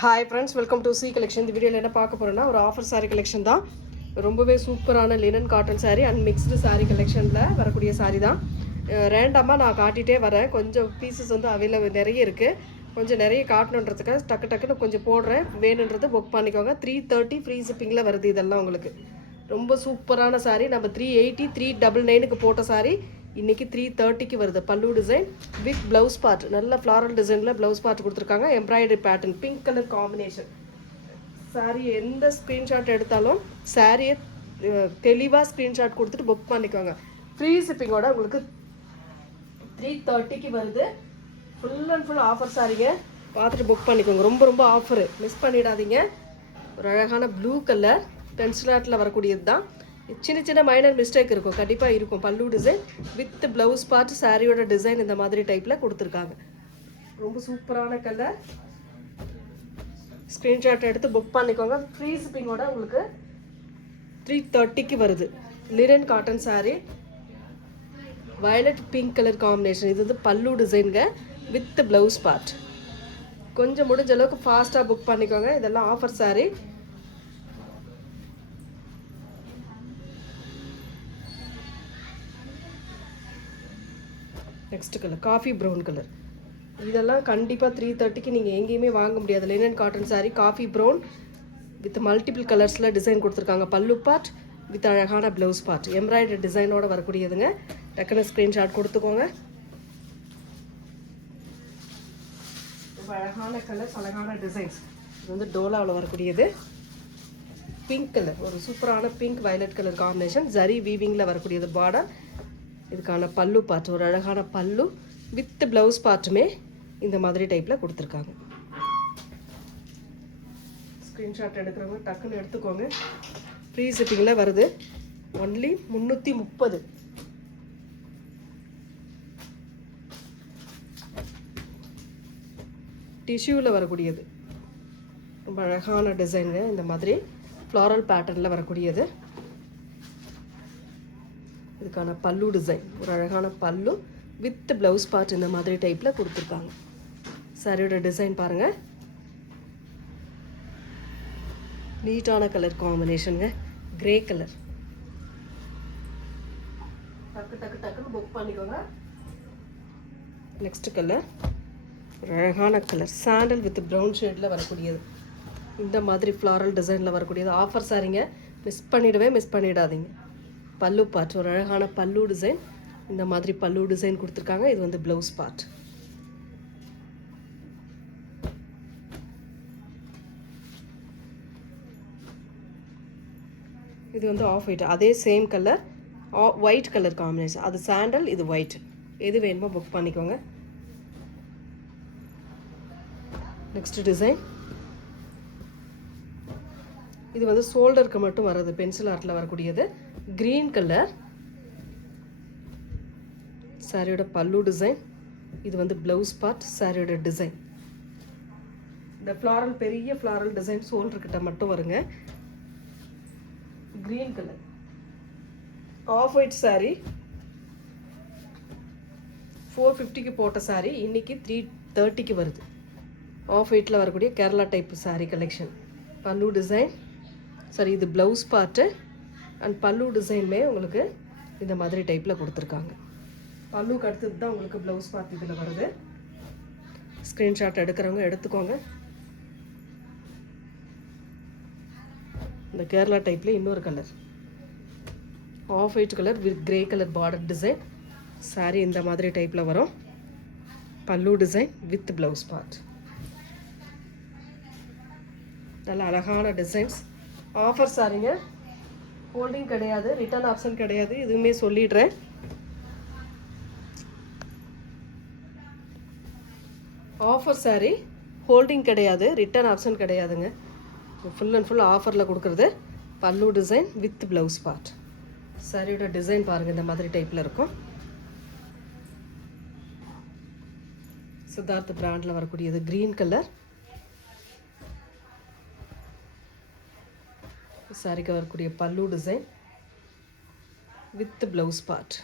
Hi friends, welcome to C collection. இந்த வீடியோவில் என்ன பார்க்க போகிறோன்னா ஒரு ஆஃபர் சாரீ கலெக்ஷன் தான். ரொம்பவே சூப்பரான linen cotton saree and mixed saree கலெக்ஷனில் வரக்கூடிய சாரீ தான். ரேண்டமாக நான் காட்டிகிட்டே வரேன். கொஞ்சம் பீசஸ் வந்து அவைலபிள் நிறைய இருக்குது. கொஞ்சம் நிறைய காட்டணுன்றதுக்காக டக்குன்னு கொஞ்சம் போடுறேன். வேணுன்றது புக் பண்ணிக்கோங்க. 330 ஃப்ரீ ஷிப்பிங்கில் வருது. இதெல்லாம் உங்களுக்கு ரொம்ப சூப்பரான சாரீ. நம்ம 380 399க்கு போட்ட சாரீ இன்றைக்கி 330க்கு வருது. பல்லு டிசைன் வித் ப்ளவுஸ் பார்ட், நல்ல ஃப்ளாரல் டிசைனில் ப்ளவுஸ் பார்ட் கொடுத்துருக்காங்க. Embroidery pattern, pink colour combination. Sari எந்த ஸ்க்ரீன்ஷாட் எடுத்தாலும் சாரியை தெளிவாக ஸ்க்ரீன்ஷாட் கொடுத்துட்டு புக் பண்ணிக்கோங்க. ஃப்ரீ ஷிப்பிங்கோட உங்களுக்கு 330க்கு வருது. ஃபுல் அண்ட் ஃபுல் ஆஃபர் சாரீங்க. பார்த்துட்டு புக் பண்ணிக்கோங்க. ரொம்ப ரொம்ப ஆஃபரு, மிஸ் பண்ணிடாதீங்க. ஒரு அழகான ப்ளூ கலர் பென்சில் ஆர்ட்டில் வரக்கூடியது தான். சின்ன சின்ன மைனர் மிஸ்டேக் இருக்கும், கண்டிப்பாக இருக்கும். பல்லு டிசைன் வித் ப்ளவுஸ் பார்ட், சாரியோட டிசைன் இந்த மாதிரி டைப்பில் கொடுத்துருக்காங்க. ரொம்ப சூப்பரான கலர். ஸ்க்ரீன்ஷாட் எடுத்து புக் பண்ணிக்கோங்க. ஃப்ரீ ஷிப்பிங்கோட உங்களுக்கு 330க்கு வருது. Linen cotton sari, violet pink colour combination. இது வந்து பல்லு டிசைனுங்க வித் ப்ளவுஸ் பார்ட். கொஞ்சம் முடிஞ்ச அளவுக்கு ஃபாஸ்ட்டாக புக் பண்ணிக்கோங்க. இதெல்லாம் offer sari. Next colour coffee brown colour. இதெல்லாம் கண்டிப்பாக 330க்கு நீங்கள் எங்கேயுமே வாங்க முடியாது. Linen cotton sari, coffee brown with multiple கலர்ஸில் டிசைன் கொடுத்துருக்காங்க. பல்லு பார்ட் வித் அழகான ப்ளவுஸ் பார்ட், எம்ப்ராய்டரி டிசைனோடு வரக்கூடியதுங்க. டக்குன்னு ஸ்க்ரீன்ஷாட் கொடுத்துக்கோங்க. ரொம்ப அழகான கலர்ஸ், அழகான டிசைன்ஸ். இது வந்து டோலாவில் வரக்கூடியது. பிங்க் கலர், ஒரு சூப்பரான pink violet colour combination. Zari வீவிங்கில் வரக்கூடியது பார்டர். இதுக்கான பல்லு பார்ட், ஒரு அழகான பல்லு வித் ப்ளவுஸ் பார்ட்டுமே இந்த மாதிரி டைப்பில் கொடுத்துருக்காங்க. ஸ்க்ரீன்ஷாட் எடுக்கிறவங்க டக்குன்னு எடுத்துக்கோங்க. ஃப்ரீ ஷிப்பிங்கில் வருது. ஒன்லி 330. டிஷ்யூவில் வரக்கூடியது. ரொம்ப அழகான டிசைனுங்க. இந்த மாதிரி ஃப்ளாரல் பேட்டர்னில் வரக்கூடியது. இதுக்கான பல்லு டிசைன், ஒரு அழகான பல்லு வித் ப்ளவுஸ் பார்ட் இந்த மாதிரி டைப்பில் கொடுத்துருக்காங்க. சாரியோட டிசைன் பாருங்கள். நீட்டான கலர் காம்பினேஷனுங்க, கிரே கலர். டக்குன்னு புக் பண்ணிக்கோங்க. நெக்ஸ்ட் கலர், ஒரு அழகான கலர் சாண்டல் வித் ப்ரௌன் ஷேடில் வரக்கூடியது. இந்த மாதிரி ஃப்ளாரல் டிசைனில் வரக்கூடியது ஆஃபர் சாரிங்க. மிஸ் பண்ணிடாதீங்க. பல்லு பார்ட், ஒரு அழகான பல்லு டிசைன். இந்த மாதிரி பல்லு டிசைன் கொடுத்துருக்காங்க. இது வந்து ப்ளவுஸ் பார்ட். இது வந்து ஆஃப் ஒயிட், அதே same colour white colour combination. அது சாண்டல், இது ஒயிட். எது வேணுமோ புக் பண்ணிக்கோங்க. நெக்ஸ்ட் டிசைன், இது வந்து ஷோல்டருக்கு மட்டும் வர்றது, பென்சில் ஆர்ட்டில் வரக்கூடியது. க்ரீன் கலர் சாரியோட பல்லு டிசைன். இது வந்து ப்ளவுஸ் பார்ட், சாரியோட டிசைன். இந்த ஃப்ளாரல், பெரிய ஃப்ளாரல் டிசைன் ஷோல்டர்கிட்ட மட்டும் வருங்க. Green colour off white saree. 450க்கு போட்ட சாரீ இன்னைக்கு 330க்கு வருது. ஆஃப் ஒயிட்டில் வரக்கூடிய Kerala type saree collection. Pallu design, saree இது ப்ளவுஸ் பார்ட்டு அண்ட் பல்லு டிசைனுமே உங்களுக்கு இந்த மாதிரி டைப்பில் கொடுத்துருக்காங்க. பல்லுக்கு அடுத்தது தான் உங்களுக்கு ப்ளவுஸ் பார்ட் இதில் வருது. ஸ்க்ரீன்ஷாட் எடுக்கிறவங்க எடுத்துக்கோங்க. இந்த கேரளா டைப்பில் இன்னொரு colour, off white colour with grey colour border design. Sari இந்த மாதிரி டைப்பில் வரும். பல்லு டிசைன் வித் ப்ளவுஸ் பார்ட். நல்ல அழகான டிசைன்ஸ். ஆஃபர் சாரீங்க. ஹோல்டிங் கிடையாது, ரிட்டர்ன் ஆப்ஷன் கிடையாது. இதுவுமே சொல்லிடுறேன். ஆஃபர் சாரீ, ஹோல்டிங் கிடையாது, ரிட்டர்ன் ஆப்ஷன் கிடையாதுங்க. ஃபுல் அண்ட் ஃபுல் ஆஃபரில் கொடுக்குறது. பல்லு டிசைன் வித் ப்ளவுஸ் பார்ட். சாரியோட டிசைன் பாருங்கள், இந்த மாதிரி டைப்பில் இருக்கும். சித்தார்த் பிராண்டில் வரக்கூடியது. க்ரீன் கலர் சாரிக்கு வரக்கூடிய pallu design with blouse part.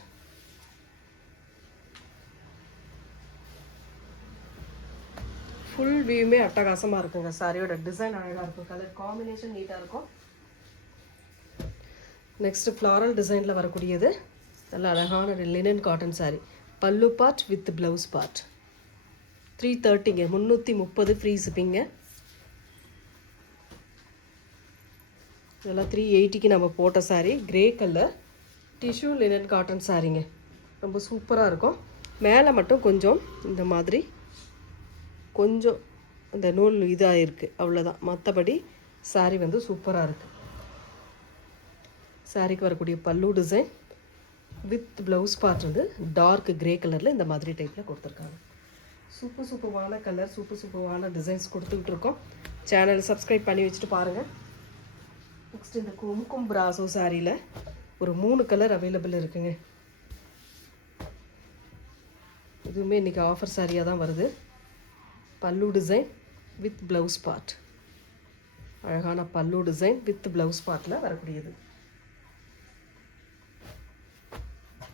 Full வியூமே அட்டகாசமாக இருக்குங்க. சாரியோட டிசைன் அழகாக இருக்கும், கலர் காம்பினேஷன் நீட்டாக இருக்கும். நெக்ஸ்ட்டு ஃப்ளாரல் டிசைனில் வரக்கூடியது நல்ல அழகான linen cotton saree. Pallu part with blouse part. 330ங்க, 330 ஃப்ரீ ஷிப்பிங்க. இதெல்லாம் 380க்கு நம்ம போட்ட saree. Grey colour tissue linen cotton சாரீங்க. ரொம்ப சூப்பராக இருக்கும். மேலே மட்டும் கொஞ்சம் இந்த மாதிரி கொஞ்சம் இந்த நூல் இதாக இருக்குது, அவ்வளோதான். மற்றபடி சாரீ வந்து சூப்பராக இருக்குது. சாரீக்கு வரக்கூடிய pallu design with blouse part வந்து டார்க் கிரே கலரில் இந்த மாதிரி டைப்பில் கொடுத்துருக்காங்க. சூப்பரான கலர், சூப்பரான டிசைன்ஸ் கொடுத்துக்கிட்டு இருக்கோம். சேனல் சப்ஸ்கிரைப் பண்ணி வச்சுட்டு பாருங்கள். நெக்ஸ்ட் இந்த கும்கும் பிராசோ சாரியில் ஒரு 3 கலர் அவைலபிள் இருக்குங்க. இதுவுமே இன்றைக்கி ஆஃபர் சாரியாக தான் வருது. பல்லு டிசைன் வித் ப்ளவுஸ் பார்ட். அழகான பல்லு டிசைன் வித் ப்ளவுஸ் பார்ட்டில் வரக்கூடியது.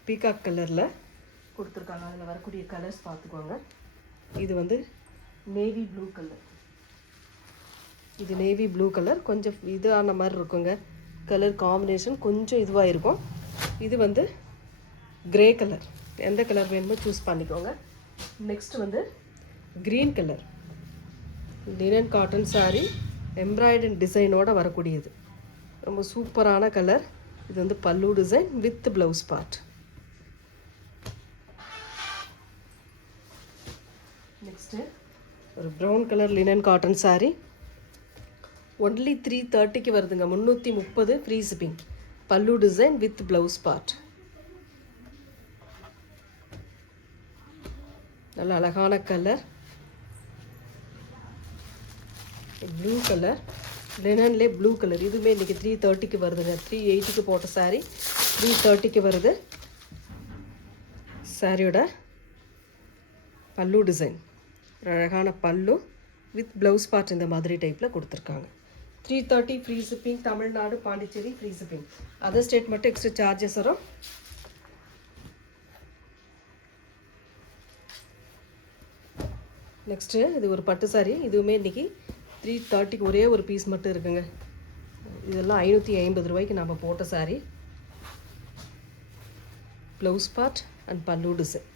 பீகாக் கலரில் கொடுத்துருக்காங்க. அதில் வரக்கூடிய கலர்ஸ் பார்த்துக்கோங்க. இது வந்து நேவி ப்ளூ கலர். இது நேவி ப்ளூ கலர் கொஞ்சம் இதான மாதிரி இருக்குங்க. கலர் காம்பினேஷன் கொஞ்சம் இதுவாக இருக்கும். இது வந்து கிரே கலர். எந்த கலர் வேணுமோ சூஸ் பண்ணிக்கோங்க. நெக்ஸ்ட் வந்து green colour linen cotton saree, embroidery டிசைனோடு வரக்கூடியது. ரொம்ப சூப்பரான கலர். இது வந்து pallu design with blouse part. Next ஒரு brown colour linen cotton saree. Only 330க்கு வருதுங்க. 330 free shipping. Pallu design with blouse part. நல்ல அழகான கலர் ப்ளூ கலர், லினன்லே ப்ளூ கலர். இதுவுமே இன்றைக்கி 330க்கு வருதுங்க. 380க்கு போட்ட சாரீ 330க்கு வருது. சாரியோட பல்லு டிசைன் அழகான பல்லு வித் ப்ளவுஸ் பார்ட் இந்த மாதிரி டைப்பில் கொடுத்துருக்காங்க. 330 free shipping. Tamil Nadu, Pondicherry free shipping. Other state மட்டும் எக்ஸ்ட்ரா சார்ஜஸ் வரும். நெக்ஸ்ட்டு இது ஒரு பட்டு சாரீ. இதுவுமே இன்றைக்கி 330க்கு ஒரே ஒரு பீஸ் மட்டும் இருக்குங்க. இதெல்லாம் 550 ரூபாய்க்கு நம்ம போட்ட சாரீ. ப்ளவுஸ் பார்ட் அண்ட் பல்லு டிசைன்.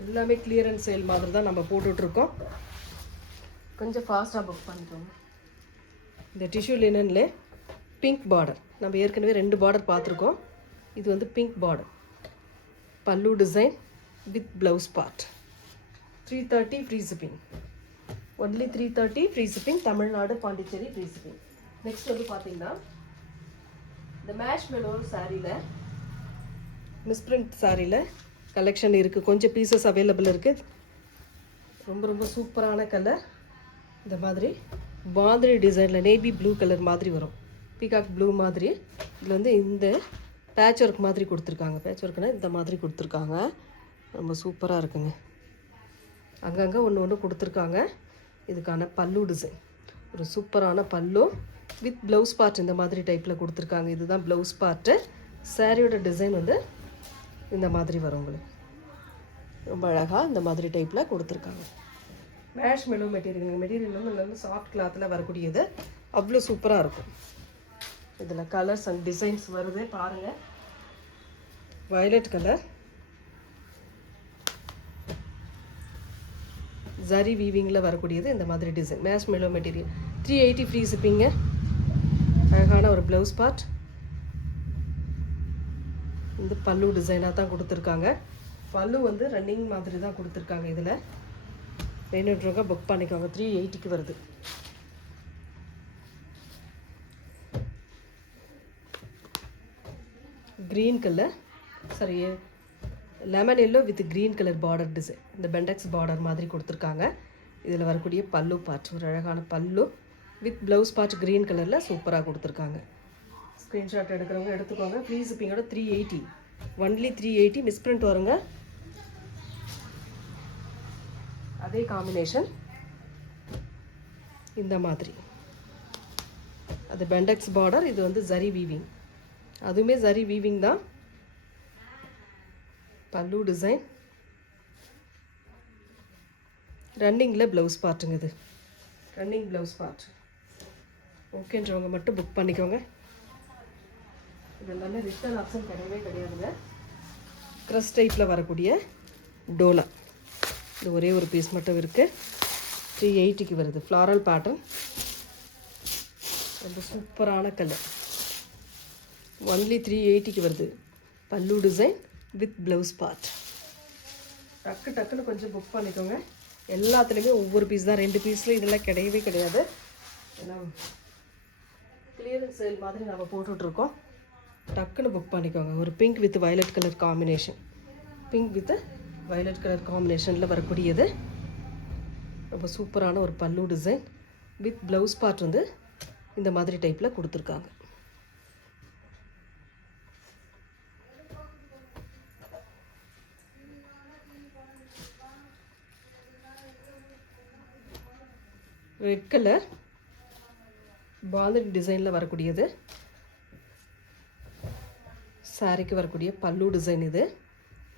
எல்லாமே கிளியரன்ஸ் சேல் மாதிரி தான் நம்ம போட்டுட்ருக்கோம். கொஞ்சம் ஃபாஸ்ட்டாக புக் பண்ணிக்கோங்க. இந்த டிஷ்யூ லினன்லே பிங்க் பார்டர். நம்ம ஏற்கனவே 2 பார்டர் பார்த்துருக்கோம். இது வந்து பிங்க் பார்டர். பல்லு design with blouse part. 330 free shipping. Only 330 free shipping. Tamil Nadu, Pondicherry free shipping. Next வந்து பார்த்தீங்கன்னா இந்த மேஷ் மெலோ சாரியில் மிஸ்பிரிண்ட் சாரியில் கலெக்ஷன் இருக்குது. கொஞ்சம் பீசஸ் அவைலபிள் இருக்குது. ரொம்ப சூப்பரான கலர். இந்த மாதிரி பாந்திரி டிசைனில் நேவி ப்ளூ கலர் மாதிரி வரும். பீகாக் ப்ளூ மாதிரி. இதில் வந்து இந்த பேட்ச் ஒர்க் மாதிரி கொடுத்துருக்காங்க. பேட்ச் ஒர்க்குனா இந்த மாதிரி கொடுத்துருக்காங்க. ரொம்ப சூப்பராக இருக்குங்க. அங்கங்கே ஒன்று கொடுத்துருக்காங்க. இதுக்கான பல்லு டிசைன் ஒரு சூப்பரான பல்லு வித் ப்ளவுஸ் பார்ட் இந்த மாதிரி டைப்பில் கொடுத்துருக்காங்க. இதுதான் ப்ளவுஸ் பார்ட்டு. சாரியோட டிசைன் வந்து இந்த மாதிரி வரும். உங்களுக்கு ரொம்ப அழகாக இந்த மாதிரி டைப்பில் கொடுத்துருக்காங்க. மேஷ் மெலோ மெட்டீரியல் வந்து நல்ல சாஃப்ட் கிளாத்தில் வரக்கூடியது. அவ்வளோ சூப்பராக இருக்கும். இதில் கலர்ஸ் அண்ட் டிசைன்ஸ் வருது பாருங்கள். வயலட் கலர், ஜரி வீவிங்கில் வரக்கூடியது இந்த மாதிரி design. Marshmallow material 380 free ஷிப்பிங்க. அழகான ஒரு ப்ளவுஸ் பார்ட். இந்த பல்லு டிசைனாக தான் கொடுத்துருக்காங்க. பல்லு வந்து ரன்னிங் மாதிரி தான் கொடுத்துருக்காங்க. இதில் வேணுன்றவங்க புக் பண்ணிக்கோங்க. 380க்கு வருது. Green colour, sorry lemon yellow with green colour border design. இந்த பெண்டெக்ஸ் பார்டர் மாதிரி கொடுத்துருக்காங்க. இதில் வரக்கூடிய பல்லு பார்ட் ஒரு அழகான பல்லு வித் ப்ளவுஸ் பார்ட் க்ரீன் கலரில் சூப்பராக கொடுத்துருக்காங்க. ஸ்க்ரீன்ஷாட் எடுக்கிறவங்க எடுத்துக்கோங்க. ஃப்ரீ ஷிப்பிங்கோட 380. ஒன்லி 380. மிஸ்பிரிண்ட் வருங்க. அதே காம்பினேஷன் இந்த மாதிரி. அது பெண்டெக்ஸ் பார்டர். இது வந்து ஜரி வீவிங். அதுவுமே ஜரி வீவிங் தான். பல்லு டிசைன் ரன்னிங்கில் ப்ளவுஸ் பார்ட்டுங்க இது. Running blouse part. ஓகேன்றவங்க மட்டும் புக் பண்ணிக்கோங்க. இது எல்லாமே ரிட்டர்ன் ஆப்ஷன் கிடையவே கிடையாதுங்க. க்ரஸ் டைப்பில் வரக்கூடிய டோலா. இது ஒரே ஒரு பீஸ் மட்டும் இருக்குது. 380க்கு வருது. Floral pattern. ரொம்ப சூப்பரான கலர். ஒன்லி 380க்கு வருது. பல்லு டிசைன் வித் ப்ளவுஸ் பார்ட். டக்குன்னு கொஞ்சம் புக் பண்ணிக்கோங்க. எல்லாத்துலேயுமே ஒவ்வொரு பீஸ் தான். 2 பீஸில் இதெல்லாம் கிடையவே கிடையாது. ஏன்னா கிளியரன்ஸ் சேல் மாதிரி நம்ம போட்டுட்ருக்கோம். டக்குன்னு புக் பண்ணிக்கோங்க. ஒரு pink with violet colour combination. Pink with violet colour காம்பினேஷனில் வரக்கூடியது. ரொம்ப சூப்பரான ஒரு பல்லு டிசைன் வித் ப்ளவுஸ் பார்ட் வந்து இந்த மாதிரி டைப்பில் கொடுத்துருக்காங்க. ரெட் கலர் பாந்தினி டிசைனில் வரக்கூடியது. சாரிக்கு வரக்கூடிய பல்லு டிசைன் இது.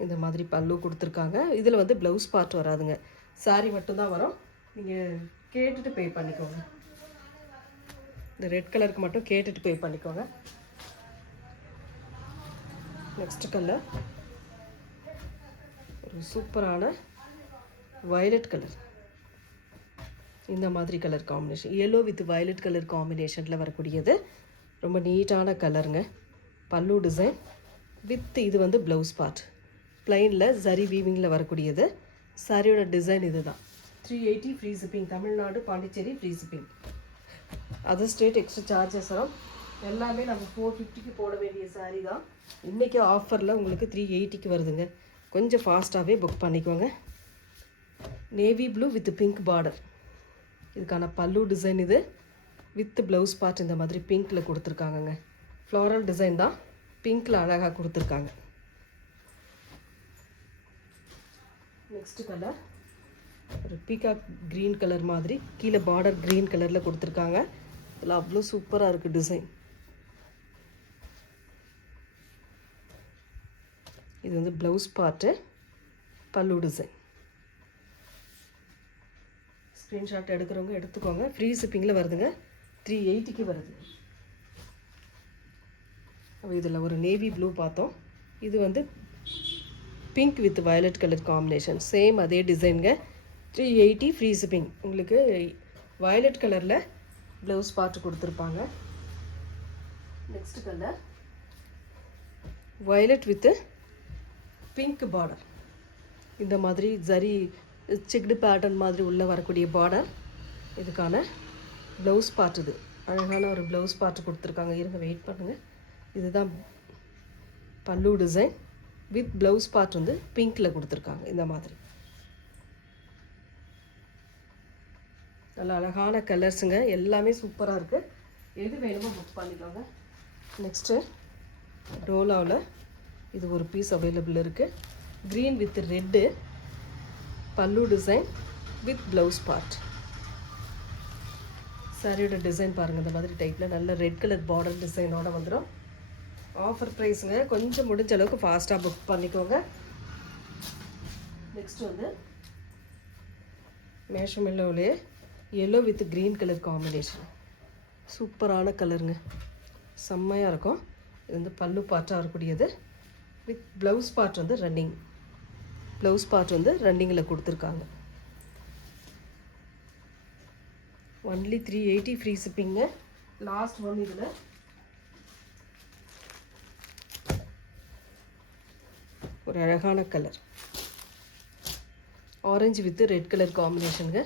இந்த மாதிரி பல்லு கொடுத்துருக்காங்க. இதில் வந்து ப்ளவுஸ் பார்ட் வராதுங்க. சாரி மட்டும்தான் வரும். நீங்கள் கேட்டுட்டு பே பண்ணிக்கோங்க. இந்த ரெட் கலருக்கு மட்டும் கேட்டுட்டு பே பண்ணிக்கோங்க. நெக்ஸ்ட் கலர் ஒரு சூப்பரான வயலட் கலர். இந்த மாதிரி colour combination. Yellow with violet colour காம்பினேஷனில் வரக்கூடியது. ரொம்ப நீட்டான கலருங்க. பல்லு டிசைன் வித் இது வந்து ப்ளவுஸ் பார்ட். ப்ளைனில் ஜரி வீவிங்கில் வரக்கூடியது. சாரியோட டிசைன் இது தான். 380 free shipping. Tamil Nadu, Pondicherry free shipping. Other state extra charges வரும். எல்லாமே நம்ம 450க்கு போட வேண்டிய சாரீ தான். இன்றைக்கி ஆஃபரில் உங்களுக்கு 380க்கு வருதுங்க. கொஞ்சம் ஃபாஸ்ட்டாகவே புக் பண்ணிக்கோங்க. Navy blue with pink border. இதுக்கான பல்லு டிசைன் இது வித் ப்ளவுஸ் பார்ட் இந்த மாதிரி பிங்க்கில் கொடுத்துருக்காங்கங்க. ஃப்ளாரல் டிசைன் தான். பிங்க்கில் அழகாக கொடுத்துருக்காங்க. நெக்ஸ்ட் கலர் ஒரு பீகாக் க்ரீன் கலர் மாதிரி கீழே பார்டர் க்ரீன் கலரில் கொடுத்துருக்காங்க. இதில் அவ்வளோ சூப்பராக இருக்குது டிசைன். இது வந்து blouse part, pallu design. Screenshot எடுக்கிறவங்க எடுத்துக்கோங்க. ஃப்ரீ ஷிப்பிங்கில் வருதுங்க. 380க்கு வருது. இதில் ஒரு நேவி ப்ளூ பார்த்தோம். இது வந்து pink with violet colour combination. Same அதே டிசைனுங்க. 380 ஃப்ரீ ஷிப்பிங். உங்களுக்கு வயலட் கலரில் ப்ளவுஸ் பார்ட் கொடுத்துருப்பாங்க. Next colour violet with pink border. இந்த மாதிரி ஜரி செக்டு பேட்டர்ன் மாதிரி உள்ளே வரக்கூடிய பார்டர். இதுக்கான ப்ளவுஸ் பார்ட். இது அழகான ஒரு ப்ளவுஸ் பார்ட் கொடுத்துருக்காங்க. இருங்க வெயிட் பண்ணுங்கள். இதுதான் பல்லு டிசைன் வித் ப்ளவுஸ் பார்ட் வந்து பிங்க்கில் கொடுத்துருக்காங்க. இந்த மாதிரி நல்ல அழகான கலர்ஸுங்க. எல்லாமே சூப்பராக இருக்குது. எது வேணுமோ புக் பண்ணிக்கோங்க. நெக்ஸ்ட்டு டோலாவில் இது ஒரு பீஸ் அவைலபிள் இருக்குது. க்ரீன் வித் ரெட்டு பல்லு டிசைன் வித் ப்ளவுஸ் பார்ட். சாரியோட டிசைன் பாருங்கள். இந்த மாதிரி டைப்பில் நல்ல ரெட் கலர் பார்டர் டிசைனோட வந்துடும். ஆஃபர் ப்ரைஸுங்க. கொஞ்சம் முடிஞ்ச அளவுக்கு ஃபாஸ்ட்டாக புக் பண்ணிக்கோங்க. நெக்ஸ்ட் வந்து மேஷமெல்லோவிலே yellow with green colour combination. சூப்பரான கலருங்க. செம்மையாக இருக்கும். இது வந்து பல்லு பார்ட்டாக இருக்கக்கூடியது. வித் ப்ளவுஸ் பார்ட் வந்து ரன்னிங். ப்ளவுஸ் பார்ட் வந்து ரன்னிங்கில் கொடுத்துருக்காங்க. ஒன்லி 380 ஃப்ரீ ஷிப்பிங்க. Last one. இதில் ஒரு அழகான colour orange with red colour காம்பினேஷனுங்க.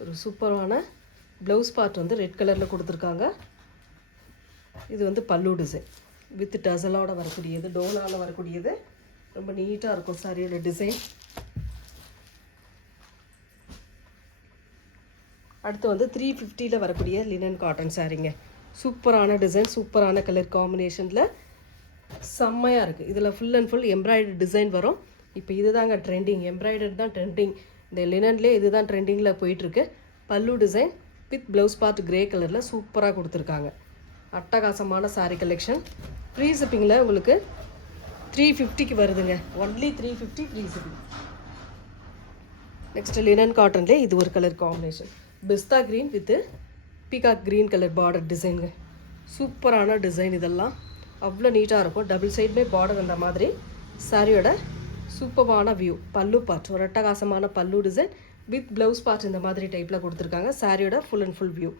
ஒரு சூப்பரான ப்ளவுஸ் பார்ட் வந்து ரெட் கலரில் கொடுத்துருக்காங்க. இது வந்து பல்லு டிசைன் வித் டசலோட வரக்கூடியது. டோலாவில் வரக்கூடியது. ரொம்ப நீட்டாக இருக்கும் சாரியோட டிசைன். அடுத்து வந்து 350ல் வரக்கூடிய லினன் காட்டன் சாரீங்க. சூப்பரான டிசைன், சூப்பரான கலர் காம்பினேஷனில் செம்மையாக இருக்குது. இதில் full and full embroidery design வரும். இப்போ இது தாங்க ட்ரெண்டிங். எம்ப்ராய்டரி தான் ட்ரெண்டிங். இந்த லினன்லேயே இது தான் ட்ரெண்டிங்கில் போயிட்டுருக்கு. பல்லு design with blouse part grey கலரில் சூப்பராக கொடுத்துருக்காங்க. அட்டகாசமான சாரீ கலெக்ஷன். ஃப்ரீ ஷிப்பிங்கில் உங்களுக்கு 350க்கு வருதுங்க. Only 350 free shipping. Next linen காட்டன்லேயே இது ஒரு colour combination, pista green with peacock green colour border டிசைனுங்க. சூப்பரான டிசைன் இதெல்லாம், அவ்வளோ நீட்டாக இருக்கும். டபுள் சைடுமே பார்டர் அந்த மாதிரி. சாரியோட சூப்பரான வியூ. பல்லு பார்ட் ஒரு அட்டகாசமான பல்லு டிசைன் வித் ப்ளவுஸ் பார்ட் இந்த மாதிரி டைப்பில் கொடுத்துருக்காங்க. சாரியோட full and full view.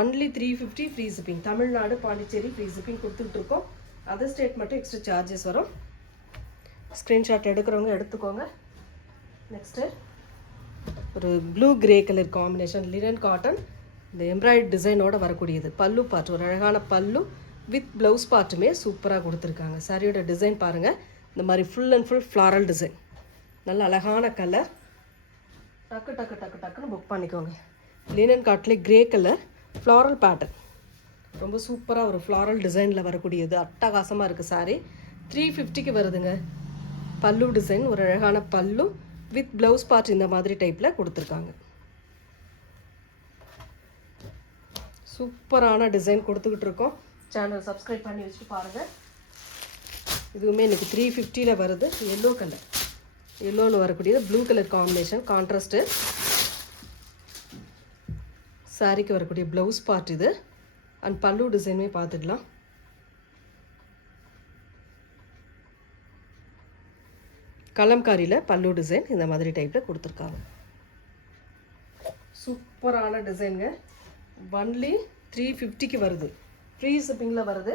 Only 350 free shipping. Tamil Nadu Pondicherry free shipping கொடுத்துட்ருக்கோம். அதர் ஸ்டேட் மட்டும் எக்ஸ்ட்ரா சார்ஜஸ் வரும். ஸ்க்ரீன்ஷாட் எடுக்கிறவங்க எடுத்துக்கோங்க. நெக்ஸ்ட்டு ஒரு blue grey colour combination linen cotton, இந்த எம்ப்ராய்டரி டிசைனோடு வரக்கூடியது. பல்லு பார்ட் ஒரு அழகான பல்லு வித் ப்ளவுஸ் பார்ட்டுமே சூப்பராக கொடுத்துருக்காங்க. சாரியோட டிசைன் பாருங்கள், இந்த மாதிரி full and full floral design, நல்ல அழகான கலர். டக்கு டக்கு டக்கு டக்குன்னு புக் பண்ணிக்கோங்க. லினன் காட்டிலே கிரே கலர் ஃப்ளாரல் பேட்டர்ன், ரொம்ப சூப்பராக ஒரு ஃப்ளாரல் டிசைனில் வரக்கூடியது. அட்டகாசமாக இருக்குது சாரி. 350க்கு வருதுங்க. பல்லு டிசைன் ஒரு அழகான பல்லு வித் ப்ளவுஸ் பார்ட் இந்த மாதிரி டைப்பில் கொடுத்துருக்காங்க. சூப்பரான டிசைன் கொடுத்துக்கிட்டு இருக்கோம். சேனல் சப்ஸ்கிரைப் பண்ணி வச்சுட்டு பாருங்கள். இதுவுமே இன்றைக்கி 350ல் வருது. எல்லோ கலர், எல்லோவில் வரக்கூடியது ப்ளூ கலர் காம்பினேஷன் கான்ட்ராஸ்ட்டு. சாரிக்கு வரக்கூடிய ப்ளவுஸ் பார்ட் இது. அண்ட் பல்லு டிசைனுமே பார்த்துக்கலாம். கலம்காரியில் பல்லு டிசைன் இந்த மாதிரி டைப்பில் கொடுத்துருக்காங்க. சூப்பரான டிசைனுங்க. ஒன்லி 350க்கு வருது. ஃப்ரீ ஷிப்பிங்கில் வருது.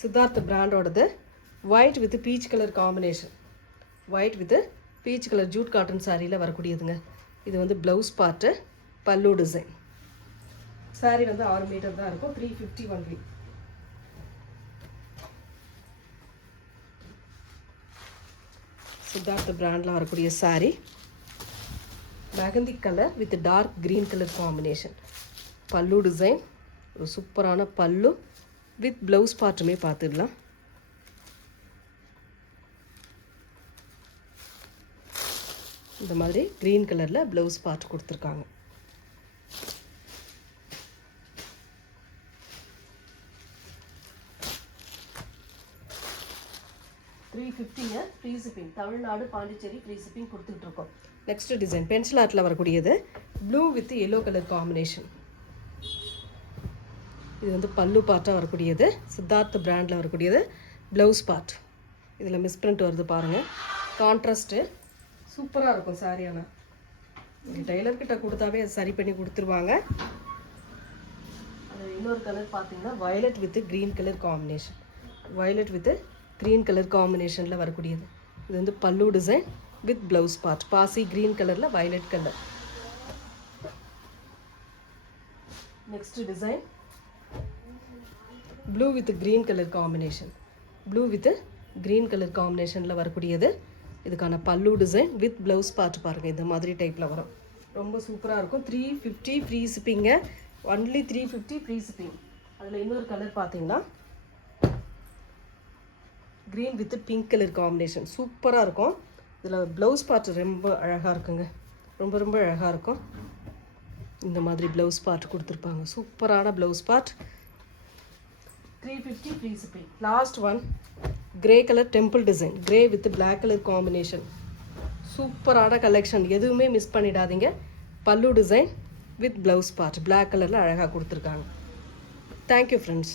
சித்தார்த் பிராண்டோடது. White with peach colour combination, white with peach colour jute cotton சாரியில் வரக்கூடியதுங்க. இது வந்து blouse part, pallu design. Saree வந்து 6 மீட்டர் தான் இருக்கும். 350 ஒன்லி. சித்தார்த் பிராண்டில் வரக்கூடிய sari, mehndi colour with dark green colour combination. Pallu design ஒரு சூப்பரான பல்லு வித் ப்ளவுஸ் பார்ட்டுமே பார்த்துடலாம். இந்த மாதிரி க்ரீன் கலரில் ப்ளவுஸ் பார்ட் கொடுத்துருக்காங்க. $350 free shipping. Tamil Nadu Pondicherry free shipping கொடுத்துட்ருக்கோம். நெக்ஸ்ட் டிசைன் பென்சில் ஆர்ட்டில் வரக்கூடியது, blue with yellow colour combination. இது வந்து பல்லு பார்ட்டாக வரக்கூடியது. சித்தார்த் பிராண்டில் வரக்கூடியது ப்ளவுஸ் பார்ட். இதில் மிஸ் பிரிண்ட் வருது பாருங்கள். கான்ட்ராஸ்ட்டு சூப்பராக இருக்கும் சாரி. ஆனால் நீங்கள் டெய்லர்கிட்ட கொடுத்தாவே அது சரி பண்ணி கொடுத்துருவாங்க. அது இன்னொரு கலர் பார்த்தீங்கன்னா violet with green colour combination, violet with green colour காம்பினேஷனில் வரக்கூடியது. இது வந்து pallu design with blouse part. பாசி க்ரீன் கலரில் violet colour. Next design blue with green colour combination, blue with green colour காம்பினேஷனில் வரக்கூடியது. இதுக்கான பல்லு டிசைன் வித் ப்ளவுஸ் பார்ட் பாருங்கள், இந்த மாதிரி டைப்பில் வரும். ரொம்ப சூப்பராக இருக்கும். 350 ஃப்ரீ ஷிப்பிங்க. Only 350 free shipping. அதில் இன்னொரு கலர் பார்த்தீங்கன்னா green with pink colour combination சூப்பராக இருக்கும். இதில் ப்ளவுஸ் பார்ட் ரொம்ப அழகாக இருக்குங்க, ரொம்ப ரொம்ப அழகாக இருக்கும். இந்த மாதிரி ப்ளவுஸ் பார்ட் கொடுத்துருப்பாங்க. சூப்பரான blouse part. 350 free shipping. Last one grey colour temple design, grey with black colour combination. சூப்பரான கலெக்ஷன், எதுவுமே மிஸ் பண்ணிடாதீங்க. Pallu design with blouse part black கலரில் அழகாக கொடுத்துருக்காங்க. Thank you friends.